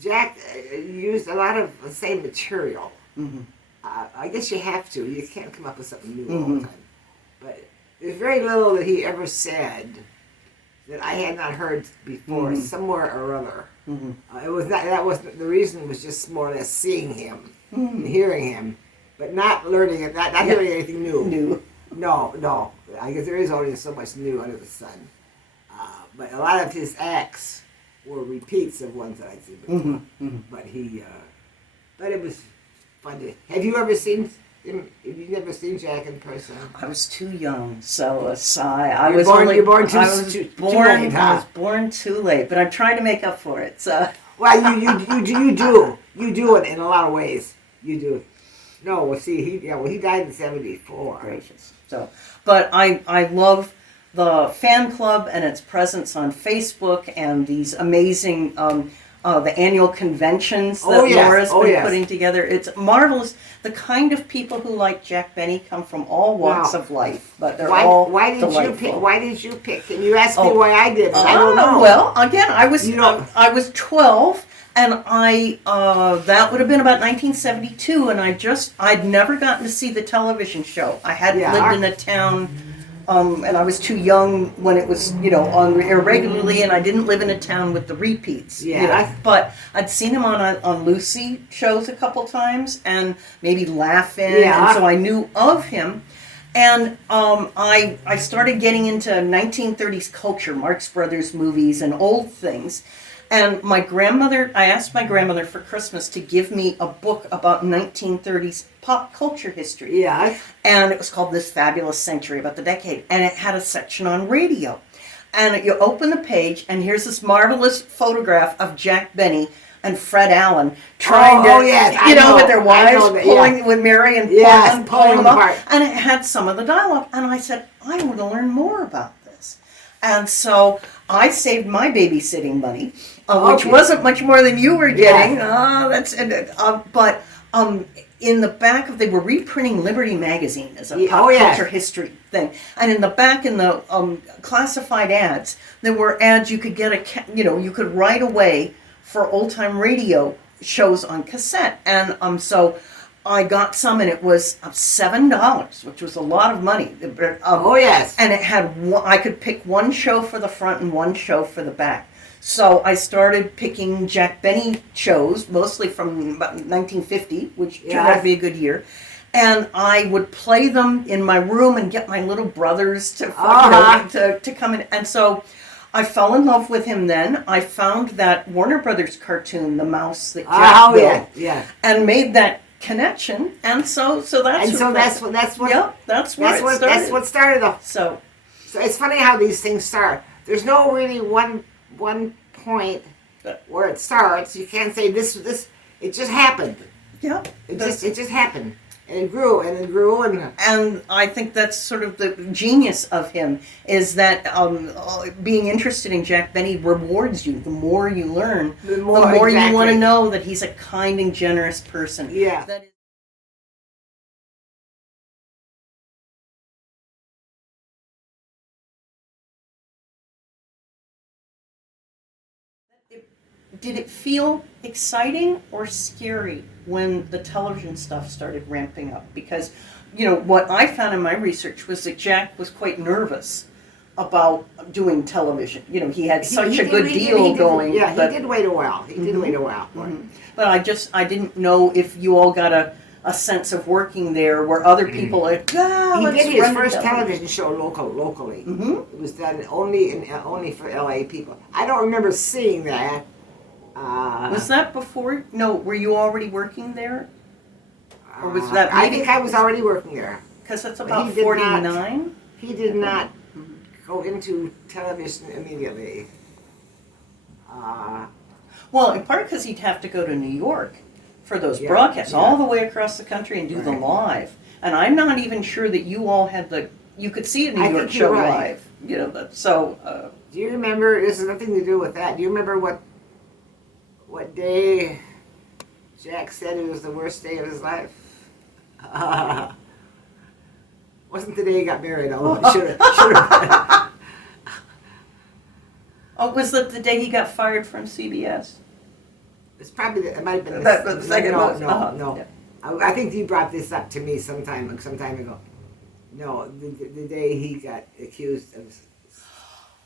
Jack used a lot of the same material. I guess you have to. You can't come up with something new all the time. But there's very little that he ever said that I had not heard before somewhere or other. It was not. That wasn't the reason. Was just more or less seeing him, and hearing him, but not learning it. Not hearing anything new. No. I guess there is only so much new under the sun. But a lot of his acts were repeats of ones that I'd seen before. But but it was fun to. Have you ever seen him? Have you never seen Jack in person? I was too young, so I You're was born, only. You're born too, I was too, born. too late, huh? I was born too late, but I'm trying to make up for it. So. Well, you do it in a lot of ways. You do. No, well, see, he died in '74. Gracious. So, but I love the fan club and its presence on Facebook and these amazing the annual conventions that Laura's been putting together. It's marvelous. The kind of people who like Jack Benny come from all walks of life, but they're all delightful. Why did you pick? Can you ask me why I did? I don't know. Well, again, I was 12. And that would have been about 1972, and I'd never gotten to see the television show. I hadn't lived in a town, and I was too young when it was, on air regularly, and I didn't live in a town with the repeats. But I'd seen him on Lucy shows a couple times, and maybe Laugh-In, and so I knew of him. And I started getting into 1930s culture, Marx Brothers movies and old things. And I asked my grandmother for Christmas to give me a book about 1930s pop culture history. Yeah. And it was called This Fabulous Century, about the decade. And it had a section on radio. And you open the page, and here's this marvelous photograph of Jack Benny and Fred Allen trying with their wives pulling with Mary and pulling them up. And it had some of the dialogue. And I said, I want to learn more about this. And so I saved my babysitting money, which wasn't much more than you were getting. But in the back they were reprinting Liberty magazine as a pop culture history thing, and in the back in the classified ads, there were ads you could get you could write away for old time radio shows on cassette, and so I got some, and it was $7, which was a lot of money. And it had I could pick one show for the front and one show for the back. So I started picking Jack Benny shows, mostly from about 1950, which turned out to be a good year. And I would play them in my room and get my little brothers to come in. And so I fell in love with him then. I found that Warner Brothers cartoon, The Mouse That Jack built, and made that connection, and so that's what started off. So it's funny how these things start. There's no really one point where it starts. You can't say this. It just happened. Yeah, it just happened, and it grew and I think that's sort of the genius of him, is that being interested in Jack Benny rewards you. The more you learn, the more you want to know that he's a kind and generous person. Yeah. Did it feel exciting or scary when the television stuff started ramping up? Because, what I found in my research was that Jack was quite nervous about doing television. He had such a good deal going. He did wait a while. He did wait a while. But I didn't know if you all got a sense of working there where other people like, he did his first television show locally. It was done only for LA people. I don't remember seeing that. Was that before? No, were you already working there? Or was that? I think I was already working there. Because that's about 49. He did not go into television immediately. Well, in part because he'd have to go to New York for those broadcasts all the way across the country and do them live. And I'm not even sure that you all had you could see a New York show live. Do you remember? This has nothing to do with that. Do you remember what day Jack said it was the worst day of his life? Wasn't the day he got married, although it should have. Was that the day he got fired from CBS? It's probably, it might have been the second one. No. Yeah. I think you brought this up to me some time ago. No, the day he got accused of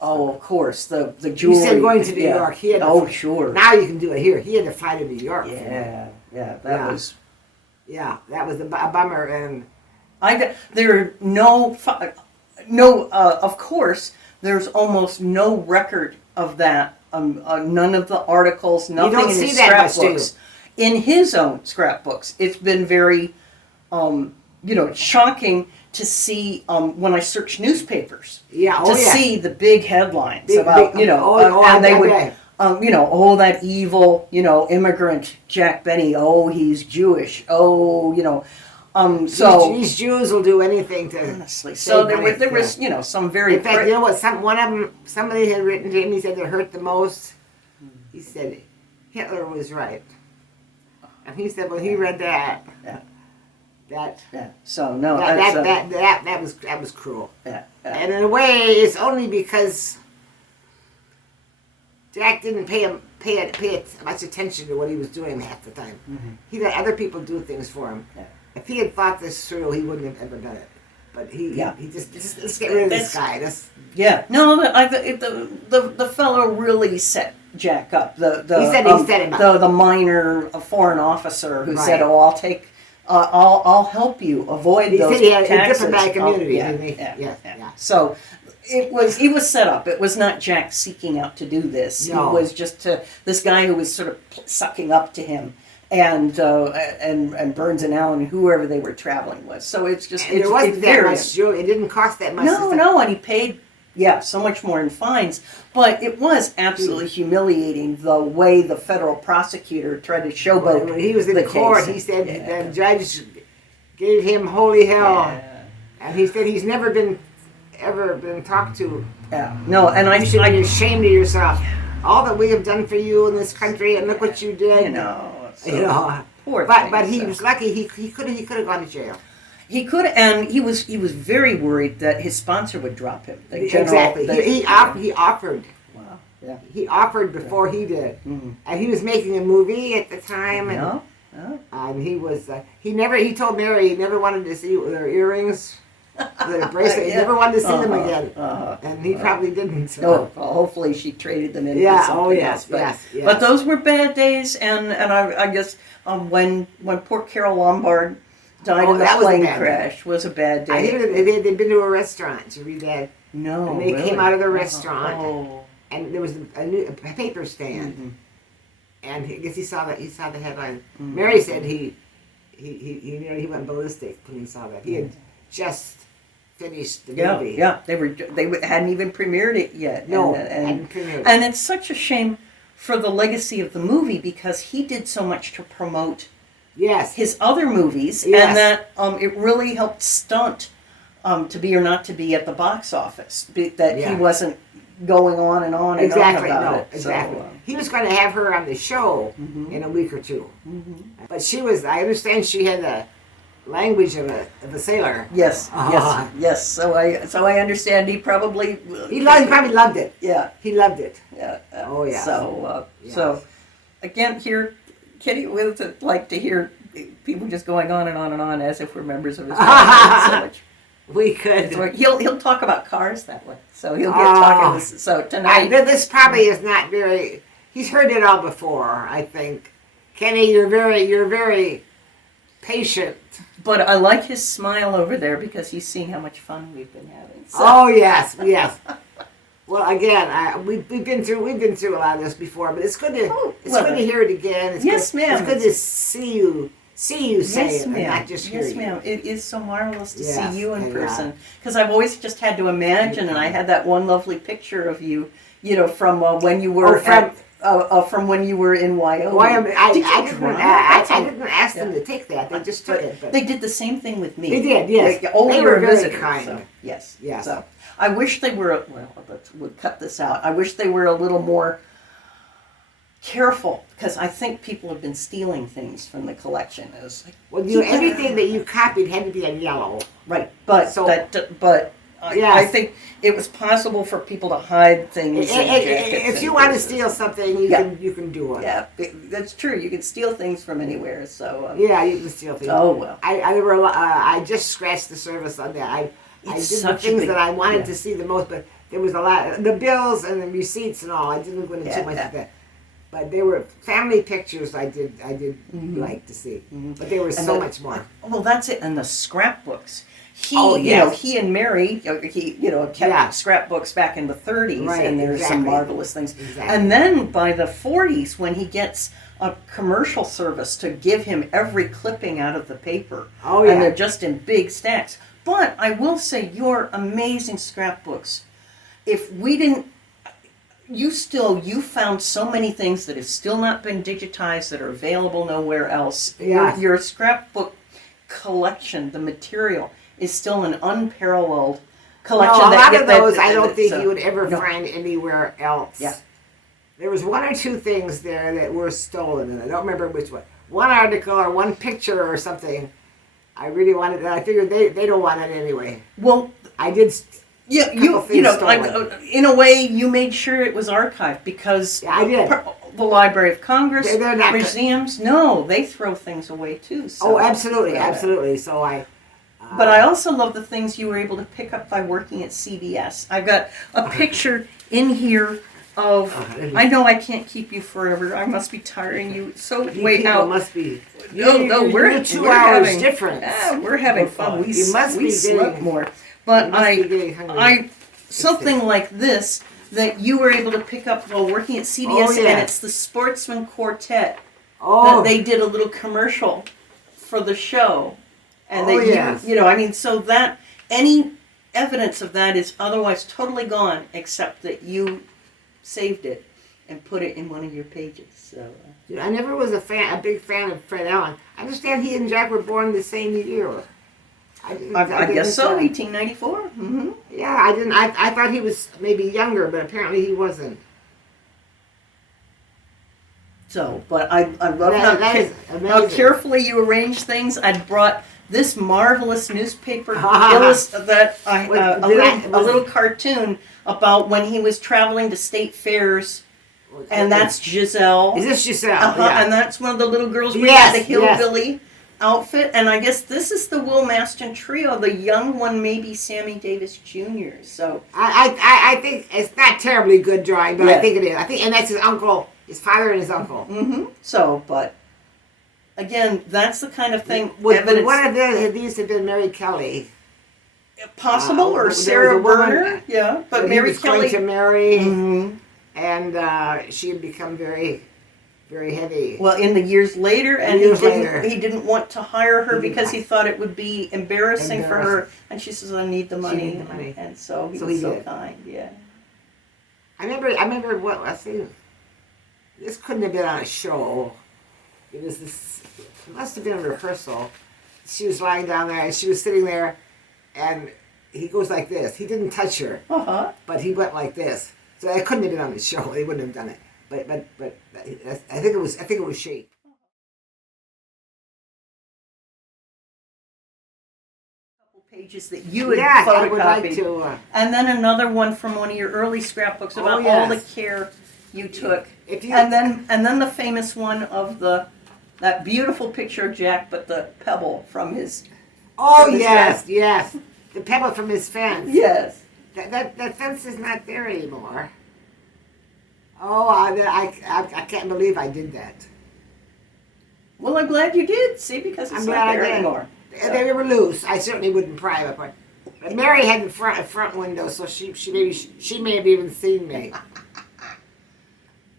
Oh, of course, the He jewelry. said going to New York. He had to, sure. Now you can do it here. He had to fly to New York. Yeah, that Yeah. was. Yeah, that was a bummer. And There are of course, there's almost no record of that. None of the articles, nothing don't in see his that much, do you? scrapbooks. In his own scrapbooks, it's been very, shocking to see when I search newspapers. Yeah, to see the big headlines Big, about, big, and they would, okay. that evil, immigrant Jack Benny. Oh, he's Jewish. Oh, so these Jews will do anything to. honestly, so there was, some very. In fact, you know what? One of them, somebody had written to him. He said it hurt the most. He said Hitler was right, and he said when he read that, So no, that was cruel. Yeah. And in a way, it's only because Jack didn't pay much attention to what he was doing half the time. Mm-hmm. He let other people do things for him. Yeah. If he had thought this through, he wouldn't have ever done it. But he just let's get rid of this guy. The fellow really set Jack up. He set him up. The minor foreign officer who said, Right. "Oh, I'll help you avoid He those said he had a taxes." diplomatic immunity, Yeah, didn't he? yeah. Yeah. So he was set up. It was not Jack seeking out to do this. No. It was just this guy who was sort of sucking up to him. And Burns and Allen, whoever they were traveling with. So it's just And there wasn't that much jewelry. It didn't cost that much. No, and he paid so much more in fines. But it was absolutely humiliating the way the federal prosecutor tried to showboat. When he was in the court, case. he said the judge gave him holy hell, and he said he's never ever been talked to. Yeah, no, and You should be ashamed of yourself. All that we have done for you in this country, and look what you did. Poor but thing, he was lucky. He could have gone to jail. He could, and he was very worried that his sponsor would drop him. Exactly. He offered. Wow. Yeah. He offered before he did, Mm-hmm. and he was making a movie at the time. And, No. and he was he told Mary he never wanted to see their earrings, their bracelet. He never wanted to see them again, and he probably didn't. So. No, well, hopefully she traded them in for Yeah. something Oh yes. else. But, Yes. but those were bad days, and I guess when poor Carol Lombard died in the that was a plane bad crash was a bad I day. hear they'd been to a restaurant. Did you read that? No, And they really? came out of the restaurant, Oh. and there was a paper stand, Mhm. and I guess he saw the headline. Mhm. Mary said he went ballistic when he saw that. He had just finished the movie. Yeah, they hadn't even premiered it yet. No, and hadn't premiered it. and it's such a shame for the legacy of the movie because he did so much to promote Yes. his other movies, Yes. and that it really helped stunt To Be or Not to Be at the box office. That Yeah. he wasn't going on and on and Exactly. on about No. it. Exactly. So, He was going to have her on the show Mhm. in a week or two, mhm. but she was. I understand she had the language of a sailor. Yes, Ah. yes. So I understand he probably He probably loved it. Yeah, He loved it. yeah. Oh, yeah. So again, here, Kitty would like to hear people just going on and on and on as if we're members of his family. So much. We could. So he'll talk about cars that way. So he'll get talking. So tonight, This probably is not very. He's heard it all before. I think, Kenny, you're very patient. but I like his smile over there because he's seeing how much fun we've been having. So. Oh yes. Well, again, we've been through a lot of this before, but it's good to good to hear it again. It's Yes, good, ma'am. It's good to see you say Yes, it, ma'am. and not just hear yes, you. ma'am. It is so marvelous to Yes, see you in yeah. person because I've always just had to imagine, and I had that one lovely picture of you, from when you were from when you were in Wyoming. I Did you didn't drive? I didn't ask them Yeah. to take that. They just took it. But They did the same thing with me. They did, yes. They only They were were very visitors. kind. So, yes. Yes. So I wish they were. Well, we'll cut this out. I wish they were a little more careful because I think people have been stealing things from the collection. It's like, everything that you copied had to be in yellow. right, but So- I think it was possible for people to hide things. in jackets If and you want to purses. steal something, you can do it. Yeah, that's true. You can steal things from anywhere. So Yeah, you can steal things. oh well. There were I just scratched the surface on that. I did the such a things big- that I wanted yeah. to see the most, but there was a lot, the bills and the receipts and all. I didn't go into too much of that. But they were family pictures I did like to see. But there was so much more. Well, that's it. And the scrapbooks. He and Mary, kept scrapbooks back in the 30s, Right, and there's some exactly. marvelous things. Exactly. And then by the 40s, when he gets a commercial service to give him every clipping out of the paper, and they're just in big stacks. But I will say, your amazing scrapbooks, if we didn't, you found so many things that have still not been digitized that are available nowhere else. Yeah. Your scrapbook collection, the material, is still an unparalleled collection. No, a lot of those I don't think you would ever no. find anywhere else. Yeah. There was one or two things there that were stolen, and I don't remember which one. One article or one picture or something. I really wanted that. I figured they don't want it anyway. Well, I did. Yeah, in a way, you made sure it was archived because I did. The Library of Congress, They're not museums, no, they throw things away too. So, absolutely, absolutely. So but I also love the things you were able to pick up by working at CBS. I've got a picture in here of. I know I can't keep you forever. I must be tiring you. So wait now. Must be. No, we're 2 hours having, difference. Yeah, we're having fun. We be slept getting, more. But something like this that you were able to pick up while working at CBS, and it's the Sportsman Quartet that they did a little commercial for the show, and so that any evidence of that is otherwise totally gone, except that you saved it and put it in one of your pages. So I never was a big fan of Fred Allen. I understand he and Jack were born the same year. I guess so, 1894. Mm-hmm. Yeah, I didn't. I thought he was maybe younger, but apparently he wasn't. So, but I love how carefully you arrange things. I brought this marvelous newspaper a little cartoon about when he was traveling to state fairs. And that's Giselle. Is this Giselle? Yeah. And that's one of the little girls wearing the hillbilly outfit. And I guess this is the Will Maston trio. The young one may be Sammy Davis Jr. So I think it's not terribly good drawing, but I think it is. And that's his uncle, his father and his uncle. Mm-hmm. So, but again, that's the kind of thing. Would one of these have been Mary Kelly? Possible, or Sarah Berner. Yeah, but Mary Kelly was going to marry. Mm-hmm. And she had become very, very heavy. Well, in the years later, and he didn't want to hire her because he thought it would be embarrassing for her. And she says, "I need the money." She needed the money. And so he was so kind. Yeah. I remember what I see. This couldn't have been on a show. It was this. It must have been a rehearsal. She was lying down there, and she was sitting there, and he goes like this. He didn't touch her, but he went like this. So I couldn't have been on the show. They wouldn't have done it. But I think it was she. Couple pages that you had photocopied. I would like to. And then another one from one of your early scrapbooks about all the care you took. And then the famous one of that beautiful picture of Jack, but the pebble from his. Oh yes. The pebble from his fence. Yes. That fence is not there anymore. Oh, I can't believe I did that. Well, I'm glad you did. See, because it's not there anymore. So. They were loose. I certainly wouldn't pry them apart. But Mary had a front window, so she may have even seen me.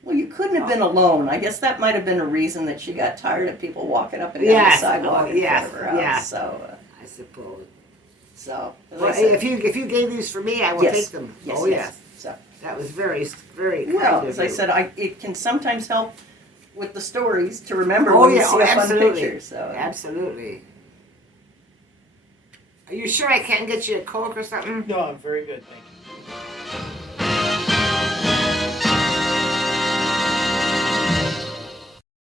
Well, you couldn't have been alone. I guess that might have been a reason that she got tired of people walking up and down the sidewalk in front of her house. Yeah. So I suppose. So, well, if you gave these for me, I will take them. Yes, yes. So that was very, very kind well. of As you. I said, it can sometimes help with the stories to remember when you see a fun picture. So absolutely. Are you sure I can't get you a Coke or something? No, I'm very good, thank you.